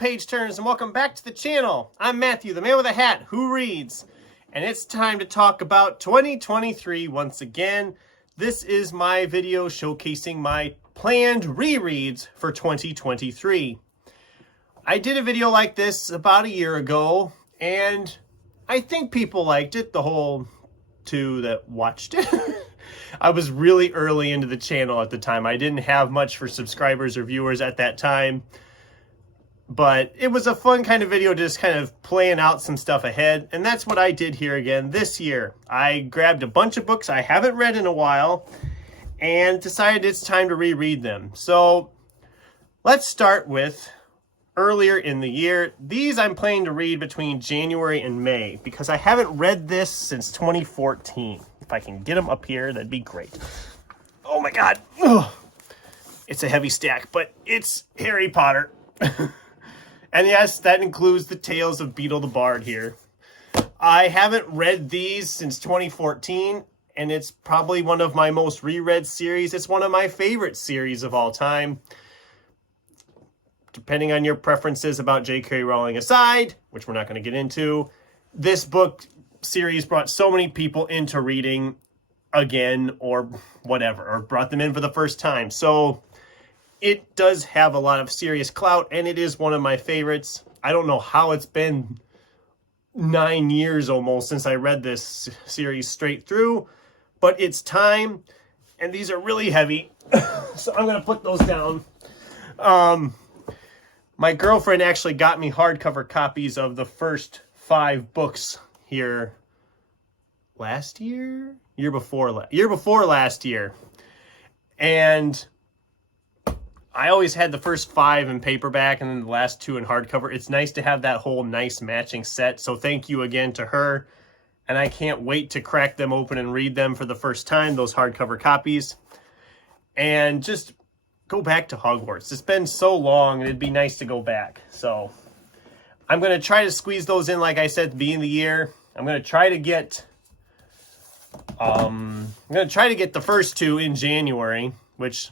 page turners, and welcome back to the channel. I'm Matthew, the man with a hat who reads, and it's time to talk about 2023 once again. This is my video showcasing my planned rereads for 2023. I did a video like this about a year ago, and I think people liked it, the whole two that watched it. I was really early into the channel at the time. I didn't have much for subscribers or viewers at that time. But it was a fun kind of video, just kind of playing out some stuff ahead. And that's what I did here again this year. I grabbed a bunch of books I haven't read in a while and decided it's time to reread them. So let's start with earlier in the year. These I'm planning to read between January and May because I haven't read this since 2014. If I can get them up here, that'd be great. Oh my God. Ugh. It's a heavy stack, but it's Harry Potter. And yes, that includes the Tales of Beedle the Bard here. I haven't read these since 2014, and it's probably one of my most reread series. It's one of my favorite series of all time. Depending on your preferences about J.K. Rowling aside, which we're not going to get into, this book series brought so many people into reading again or whatever, or brought them in for the first time. So it does have a lot of serious clout, and it is one of my favorites. I don't know how it's been 9 years almost since I read this series straight through, but it's time, and these are really heavy, so I'm going to put those down. My girlfriend actually got me hardcover copies of the first 5 books here last year? Year before last year. And I always had the first 5 in paperback and then the last 2 in hardcover. It's nice to have that whole nice matching set. So thank you again to her. And I can't wait to crack them open and read them for the first time, those hardcover copies. And just go back to Hogwarts. It's been so long and it'd be nice to go back. So I'm going to try to squeeze those in, like I said, at the beginning of the year. I'm going to try to get the first 2 in January, which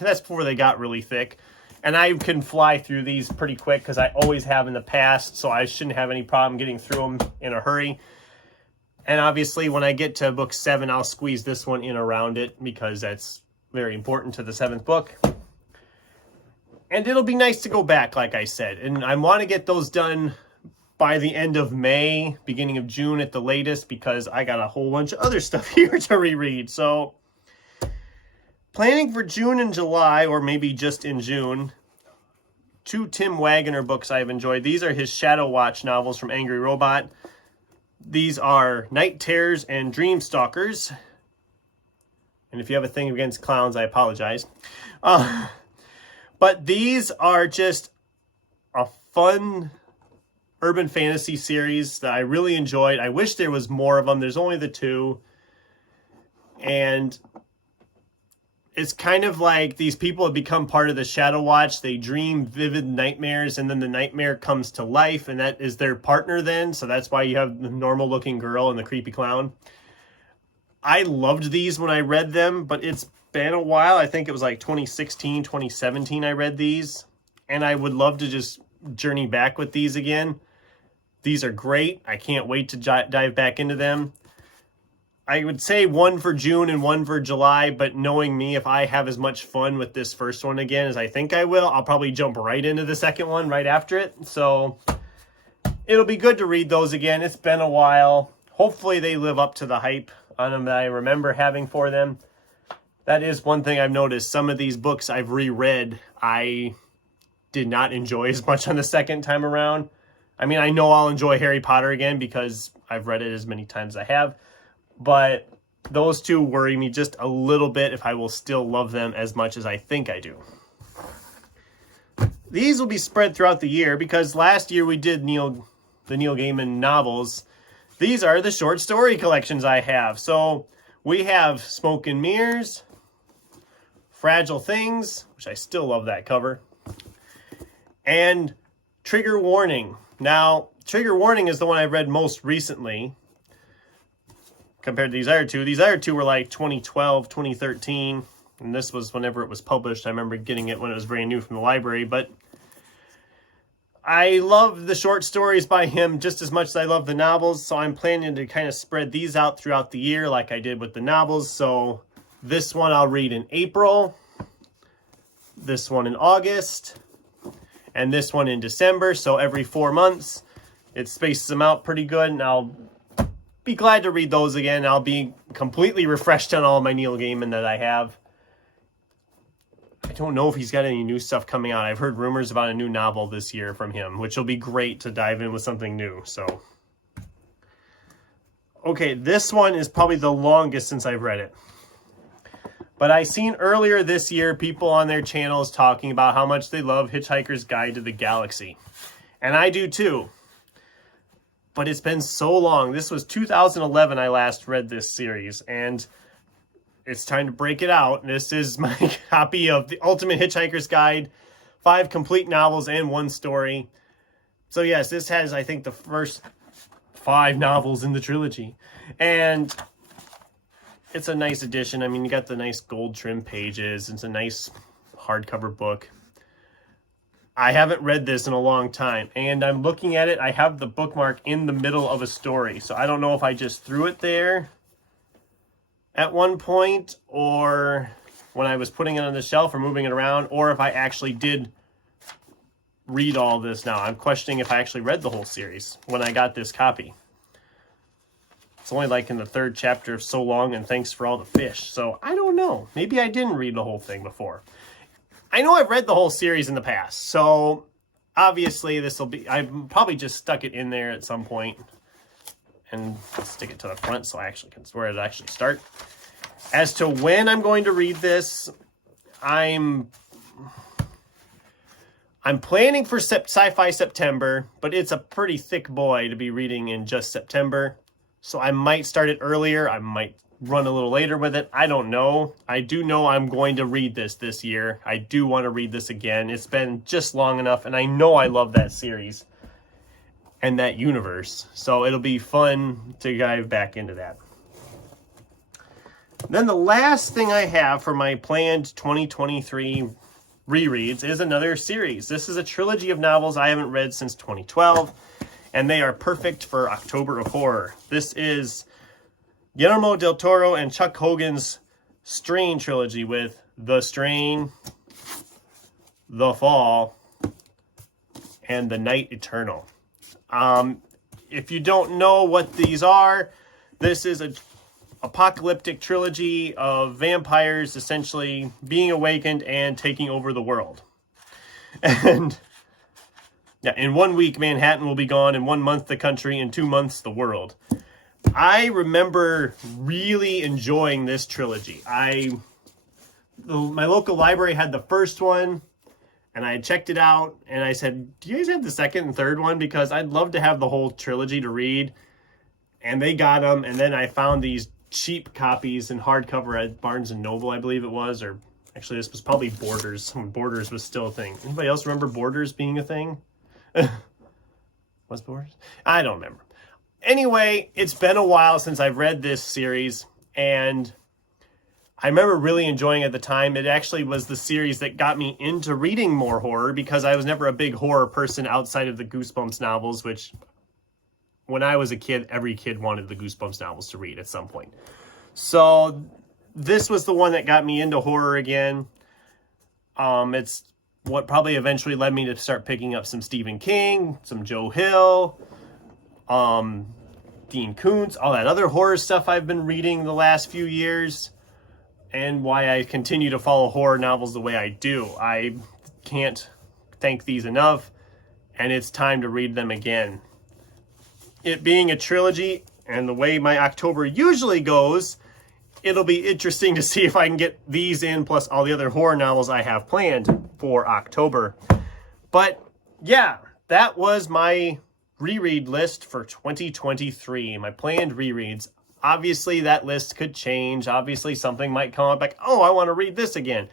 that's before they got really thick. And I can fly through these pretty quick because I always have in the past, so I shouldn't have any problem getting through them in a hurry. And obviously when I get to book 7, I'll squeeze this one in around it because that's very important to the 7th book. And it'll be nice to go back, like I said. And I want to get those done by the end of May, beginning of June at the latest, because I got a whole bunch of other stuff here to reread. So planning for June and July, or maybe just in June, 2 Tim Waggoner books I've enjoyed. These are his Shadow Watch novels from Angry Robot. These are Night Terrors and Dream Stalkers. And if you have a thing against clowns, I apologize. But these are just a fun urban fantasy series that I really enjoyed. I wish there was more of them. There's only the 2. And it's kind of like these people have become part of the Shadow Watch. They dream vivid nightmares, and then the nightmare comes to life, and that is their partner then. So that's why you have the normal-looking girl and the creepy clown. I loved these when I read them, but it's been a while. I think it was like 2016, 2017 I read these. And I would love to just journey back with these again. These are great. I can't wait to dive back into them. I would say 1 for June and 1 for July, but knowing me, if I have as much fun with this first one again as I think I will, I'll probably jump right into the second one right after it. So it'll be good to read those again. It's been a while. Hopefully they live up to the hype on them that I remember having for them. That is one thing I've noticed. Some of these books I've reread, I did not enjoy as much on the second time around. I mean, I know I'll enjoy Harry Potter again because I've read it as many times as I have. But those 2 worry me just a little bit if I will still love them as much as I think I do. These will be spread throughout the year because last year we did the Neil Gaiman novels. These are the short story collections I have. So we have Smoke and Mirrors, Fragile Things, which I still love that cover, and Trigger Warning. Now, Trigger Warning is the one I read most recently compared to these other 2. These other 2 were like 2012, 2013, and this was whenever it was published. I remember getting it when it was brand new from the library, but I love the short stories by him just as much as I love the novels, so I'm planning to kind of spread these out throughout the year like I did with the novels. So this one I'll read in April, this one in August, and this one in December. So every 4 months, it spaces them out pretty good, and I'll be glad to read those again. I'll be completely refreshed on all my Neil Gaiman that I have. I don't know if he's got any new stuff coming out. I've heard rumors about a new novel this year from him, which will be great to dive in with something new. So, okay, this one is probably the longest since I've read it. But I seen earlier this year people on their channels talking about how much they love Hitchhiker's Guide to the Galaxy. And I do too. But it's been so long. This was 2011 I last read this series, and it's time to break it out. This is my copy of The Ultimate Hitchhiker's Guide, 5 complete novels and 1 story. So yes, this has, I think, the first 5 novels in the trilogy. And it's a nice edition. I mean, you got the nice gold trim pages. It's a nice hardcover book. I haven't read this in a long time, and I'm looking at it. I have the bookmark in the middle of a story, so I don't know if I just threw it there at one point, or when I was putting it on the shelf or moving it around, or if I actually did read all this now. I'm questioning if I actually read the whole series when I got this copy. It's only like in the 3rd chapter of So Long and Thanks for All the Fish, so I don't know. Maybe I didn't read the whole thing before. I know I've read the whole series in the past, so obviously this will be, I've probably just stuck it in there at some point and stick it to the front so I actually can, where it actually start. As to when I'm going to read this, I'm planning for Sci-Fi September, but it's a pretty thick boy to be reading in just September. So I might start it earlier. I might run a little later with it. I don't know. I do know I'm going to read this year. I do want to read this again. It's been just long enough, and I know I love that series and that universe. So it'll be fun to dive back into that. Then the last thing I have for my planned 2023 rereads is another series. This is a trilogy of novels I haven't read since 2012, and they are perfect for October of Horror. This is Guillermo del Toro and Chuck Hogan's Strain trilogy with The Strain, The Fall, and The Night Eternal. If you don't know what these are, this is an apocalyptic trilogy of vampires essentially being awakened and taking over the world. And yeah, in 1 week, Manhattan will be gone. In 1 month, the country. In 2 months, the world. I remember really enjoying this trilogy. My local library had the first one, and I checked it out, and I said, do you guys have the second and third one? Because I'd love to have the whole trilogy to read. And they got them, and then I found these cheap copies in hardcover at Barnes & Noble, I believe it was, or actually this was probably Borders, when Borders was still a thing. Anybody else remember Borders being a thing? Was Borders? I don't remember. Anyway, it's been a while since I've read this series, and I remember really enjoying it at the time. It actually was the series that got me into reading more horror, because I was never a big horror person outside of the Goosebumps novels, which when I was a kid, every kid wanted the Goosebumps novels to read at some point. So this was the one that got me into horror again. It's what probably eventually led me to start picking up some Stephen King, some Joe Hill, Dean Koontz, all that other horror stuff I've been reading the last few years, and why I continue to follow horror novels the way I do. I can't thank these enough, and it's time to read them again. It being a trilogy, and the way my October usually goes, it'll be interesting to see if I can get these in, plus all the other horror novels I have planned for October. But yeah, that was my reread list for 2023, my planned rereads. Obviously, that list could change. Obviously, something might come up like, oh, I want to read this again.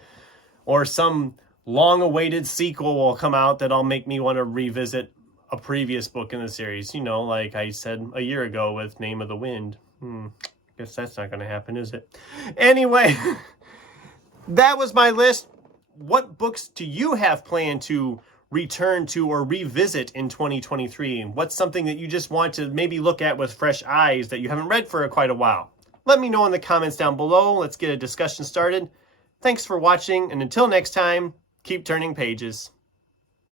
Or some long-awaited sequel will come out that'll make me want to revisit a previous book in the series. You know, like I said a year ago with Name of the Wind. Guess that's not going to happen, is it? Anyway, that was my list. What books do you have planned to return to or revisit in 2023? And what's something that you just want to maybe look at with fresh eyes that you haven't read for quite a while? Let me know in the comments down below. Let's get a discussion started. Thanks for watching, and until next time, keep turning pages.